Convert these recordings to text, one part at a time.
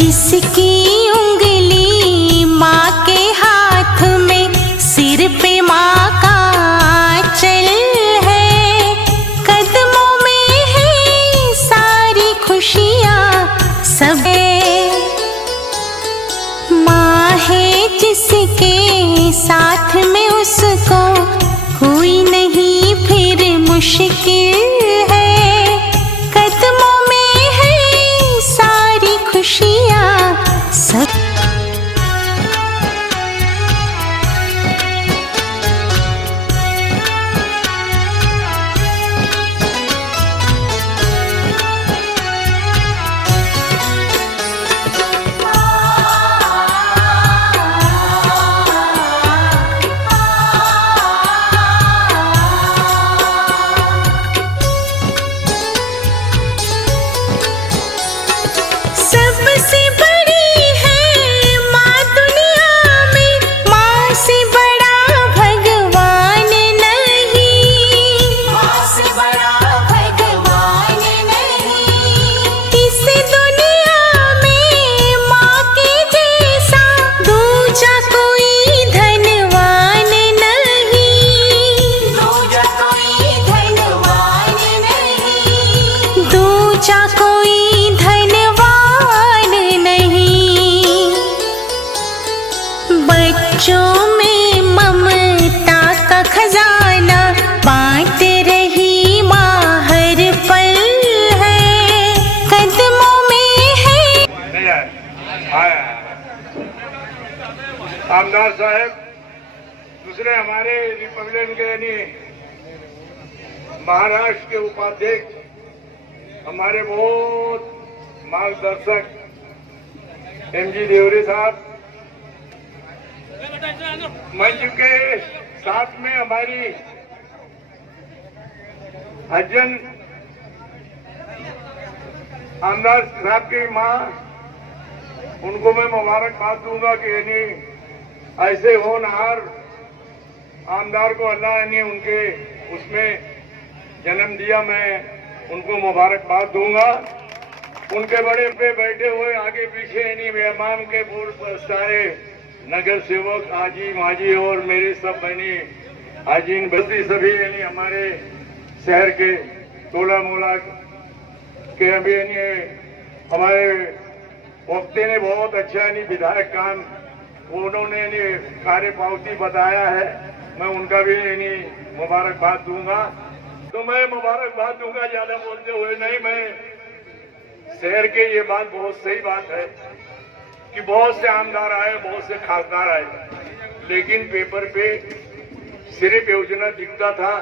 जिसकी उंगली माँ के हाथ में, सिर पे माँ का आंचल है, कदमों में है सारी खुशियाँ सब। माँ है जिसके साथ में उसको कोई नहीं फिर मुश्किल है, कदमों में है सारी खुशियाँ सब। बच्चों में ममता का खजाना बांट रही माँ हर पल है, कदमों में है। आमदार साहब दूसरे हमारे रिपब्लिकन के यानी महाराष्ट्र के उपाध्यक्ष, हमारे बहुत मार्गदर्शक एमजी देवरे साहब, मंच के साथ में हमारी हजन आमदार साहब की माँ, उनको मैं मुबारकबाद दूंगा कि यानी ऐसे होनहार आमदार को अल्लाह ने उनके उसमें जन्म दिया। मैं उनको मुबारकबाद दूंगा। उनके बड़े पे बैठे हुए आगे पीछे यानी मेहमान के पूर्व सारे नगर सेवक आजी माजी और मेरी सब बहनी आजीन बस्ती सभी यानी हमारे शहर के टोला मोला के अभी यानी हमारे वक्ती ने बहुत अच्छा यानी विधायक काम उन्होंने कार्य पावती बताया है, मैं उनका भी यानी मुबारकबाद दूंगा। तो मैं मुबारकबाद दूंगा ज्यादा बोलते हुए नहीं। मैं शहर के ये बात बहुत सही बात है कि बहुत से आमदार आए, बहुत से खासदार आए, लेकिन पेपर पे सिर्फ योजना दिखता था,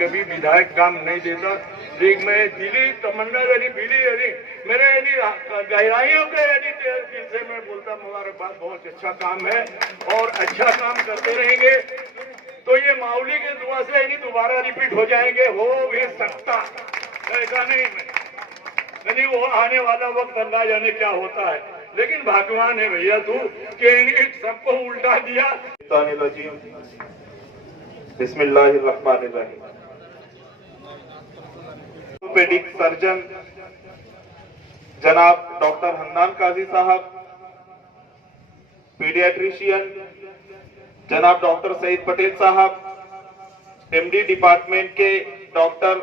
कभी विधायक काम नहीं देता। लेकिन मैं दिली तमन्ना यानी बिली यानी मेरे यानी गहराइयों के यानी दिल से मैं बोलता मुबारकबाद, बहुत अच्छा काम है और अच्छा काम करते रहेंगे तो ये माउली के दुआ से यानी दोबारा रिपीट हो जाएंगे, हो भी सकता, ऐसा नहीं यानी वो आने वाला वक्त अल्लाह जाने क्या होता है, लेकिन भगवान है भैया तू कि सबको उल्टा दिया। बिस्मिल्लाहिर्रहमानिर्रहीम। ऑर्थोपेडिक सर्जन जनाब डॉक्टर हन्नान काजी साहब, पीडियाट्रिशियन जनाब डॉक्टर सईद पटेल साहब, एमडी डिपार्टमेंट के डॉक्टर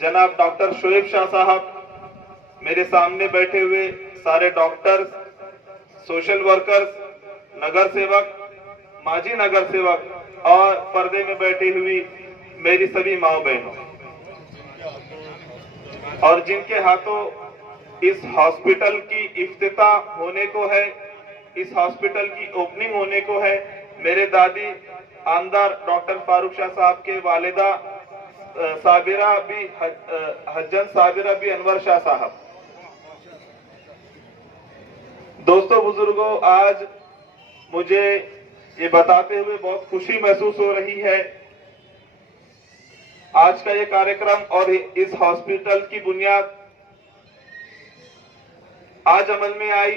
जनाब डॉक्टर शोएब शाह साहब, मेरे सामने बैठे हुए सारे डॉक्टर्स, सोशल वर्कर्स, नगर सेवक, माजी नगर सेवक और पर्दे में बैठी हुई मेरी सभी माओ बहनों, और जिनके हाथों इस हॉस्पिटल की इफ्तिताह होने को है, इस हॉस्पिटल की ओपनिंग होने को है, मेरे दादी आमदार डॉक्टर फारूक शाह साहब के वालिदा साबिरा बी हज्जन साबिरा बी अनवर शाह साहब। दोस्तों बुजुर्गों, आज मुझे ये बताते हुए बहुत खुशी महसूस हो रही है। आज का ये कार्यक्रम और इस हॉस्पिटल की बुनियाद आज अमल में आई,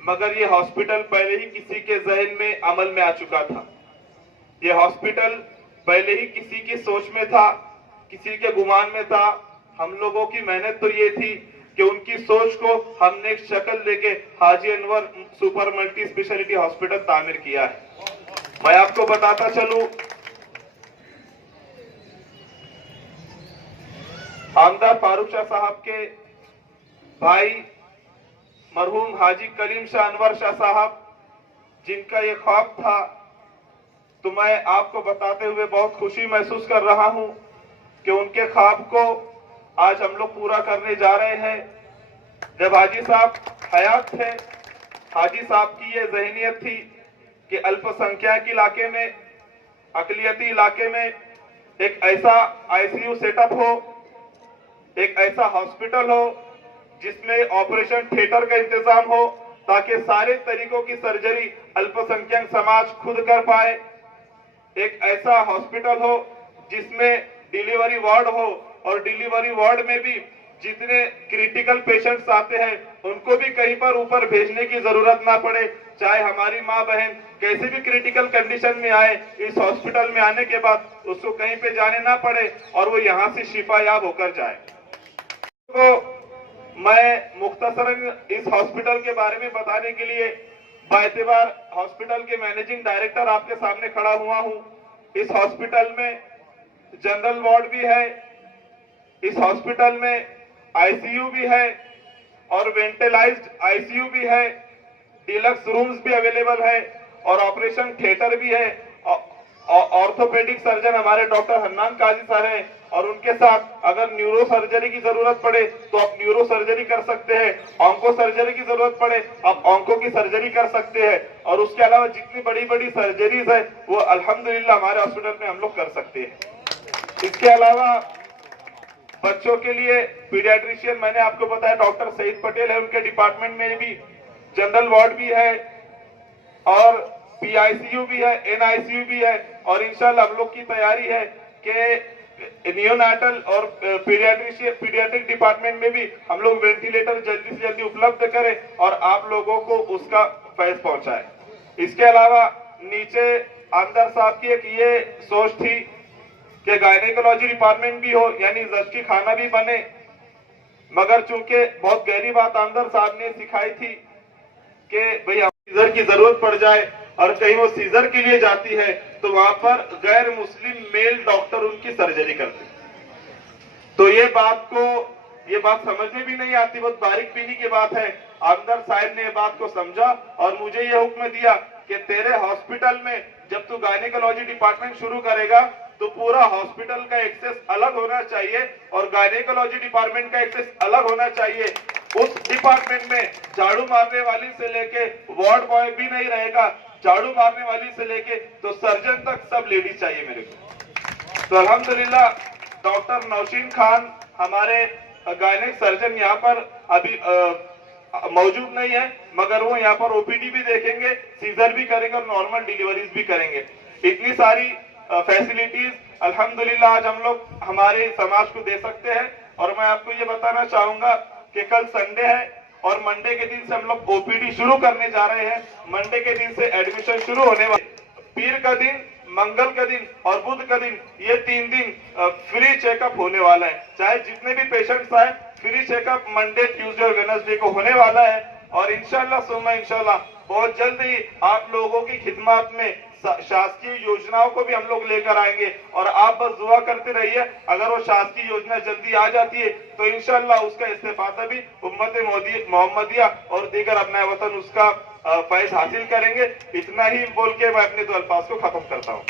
मगर ये हॉस्पिटल पहले ही किसी के जहन में अमल में आ चुका था। ये हॉस्पिटल पहले ही किसी की सोच में था, किसी के गुमान में था। हम लोगों की मेहनत तो ये थी कि उनकी सोच को हमने एक शक्ल देके Haji Anwar super multi speciality hospital तामीर किया है। मैं आपको बताता चलूं, आमदार फारूक शाह साहब के भाई मरहूम हाजी करीम शाह अनवर शाह साहब, जिनका ये ख्वाब था, तो मैं आपको बताते हुए बहुत खुशी महसूस कर रहा हूं कि उनके ख्वाब को आज हम लोग पूरा करने जा रहे हैं। जब हाजी साहब हयात थे, हाजी साहब की ये ज़हनियत थी कि अल्पसंख्यक इलाके में, अकलियती इलाके में एक ऐसा आईसीयू सेटअप हो, एक ऐसा हॉस्पिटल हो जिसमें ऑपरेशन थिएटर का इंतजाम हो, ताकि सारे तरीकों की सर्जरी अल्पसंख्यक समाज खुद कर पाए। एक ऐसा हॉस्पिटल हो जिसमें डिलीवरी वार्ड हो, और डिलीवरी वार्ड में भी जितने क्रिटिकल पेशेंट्स आते हैं उनको भी कहीं पर ऊपर भेजने की जरूरत ना पड़े। चाहे हमारी माँ बहन कैसी भी क्रिटिकल कंडीशन में आए, इस हॉस्पिटल में आने के बाद उसको कहीं पे जाने ना पड़े और वो यहाँ से शिफायाब होकर जाए। तो मैं मुख्तसरन इस हॉस्पिटल के बारे में बताने के लिए बाएतिबार हॉस्पिटल के मैनेजिंग डायरेक्टर आपके सामने खड़ा हुआ हूं। इस हॉस्पिटल में जनरल वार्ड भी है, इस हॉस्पिटल में आईसीयू भी है और वेंटिलाइज्ड आईसीयू भी है, डिलक्स रूम्स भी अवेलेबल है और ऑपरेशन थिएटर भी है। ऑर्थोपेडिक सर्जन हमारे डॉक्टर हन्नान काजी सर हैं और उनके साथ अगर न्यूरो सर्जरी की जरूरत पड़े तो आप न्यूरो सर्जरी कर सकते हैं, ऑंको सर्जरी की जरूरत पड़े आप ऑंको की सर्जरी कर सकते हैं, और उसके अलावा जितनी बड़ी बड़ी सर्जरीज है वो अल्हम्दुलिल्लाह हमारे हॉस्पिटल में हम लोग कर सकते हैं। इसके अलावा बच्चों के लिए पीडियाट्रिशियन, मैंने आपको बताया डॉक्टर सईद पटेल है, उनके डिपार्टमेंट में भी जनरल वार्ड भी है और पीआईसीयू भी है, एनआईसीयू भी है, और इंशाल्लाह हम लोग की तैयारी है कि नियोनाटल और पीडियाट्रिक डिपार्टमेंट में भी हम लोग वेंटिलेटर जल्दी से जल्दी उपलब्ध करें और आप लोगों को उसका फैज पहुंचाएं। इसके अलावा नीचे आमदार साहब की एक ये सोच थी कि गायनेकोलॉजी डिपार्टमेंट भी हो, यानी जश्की खाना भी बने, मगर चूंकि बहुत गहरी बात आमदार साहब ने सिखाई थी कि भाई सीजर की जरूरत पड़ जाए और कहीं वो सीजर के लिए जाती है तो वहां पर गैर मुस्लिम मेल डॉक्टर उनकी सर्जरी करते हैं। तो ये बात समझ में भी नहीं आती, बहुत बारीक बीनी की बात है। आमदार साहब ने ये बात को समझा और मुझे ये हुक्म दिया कि तेरे हॉस्पिटल में जब तू गायनेकोलॉजी डिपार्टमेंट शुरू करेगा तो पूरा हॉस्पिटल का एक्सेस अलग होना चाहिए और गायनेकोलॉजी डिपार्टमेंट का एक्सेस अलग होना चाहिए। उस डिपार्टमेंट में झाड़ू मारने वाली से लेके वार्ड बॉय भी नहीं रहेगा, झाड़ू मारने वाली से लेके तो सर्जन तक सब लेडीज चाहिए मेरे को। तो अल्हम्दुलिल्लाह डॉक्टर नौशीन खान हमारे गायनेक सर्जन यहाँ पर अभी मौजूद नहीं है, मगर वो यहाँ पर ओपीडी भी देखेंगे, सीजर भी करेंगे और नॉर्मल डिलीवरीज भी करेंगे। इतनी सारी फैसिलिटीज अल्हम्दुलिल्लाह आज हम लोग हमारे समाज को दे सकते हैं। और मैं आपको ये बताना चाहूंगा कि कल संडे है और मंडे के दिन से हम लोग ओपीडी शुरू करने जा रहे हैं। मंडे के दिन से एडमिशन शुरू होने वाले, पीर का दिन, मंगल का दिन और बुध का दिन, ये 3 दिन फ्री चेकअप होने वाला है। चाहे जितने भी पेशेंट्स आए, फ्री चेकअप मंडे, ट्यूसडे और वेडनेसडे को होने वाला है। और इंशाल्लाह सुम्मा इंशाल्लाह बहुत जल्द ही आप लोगों की खिदमत में शासकीय योजनाओं को भी हम लोग लेकर आएंगे और आप बस दुआ करते रहिए। अगर वो शासकीय योजना जल्दी आ जाती है तो इंशाल्लाह उसका इस्तेफादा भी उम्मत मोहम्मदिया और दीगर अपना वतन उसका फैज हासिल करेंगे। इतना ही बोल के मैं अपने 2 अल्फाज को खत्म करता हूँ।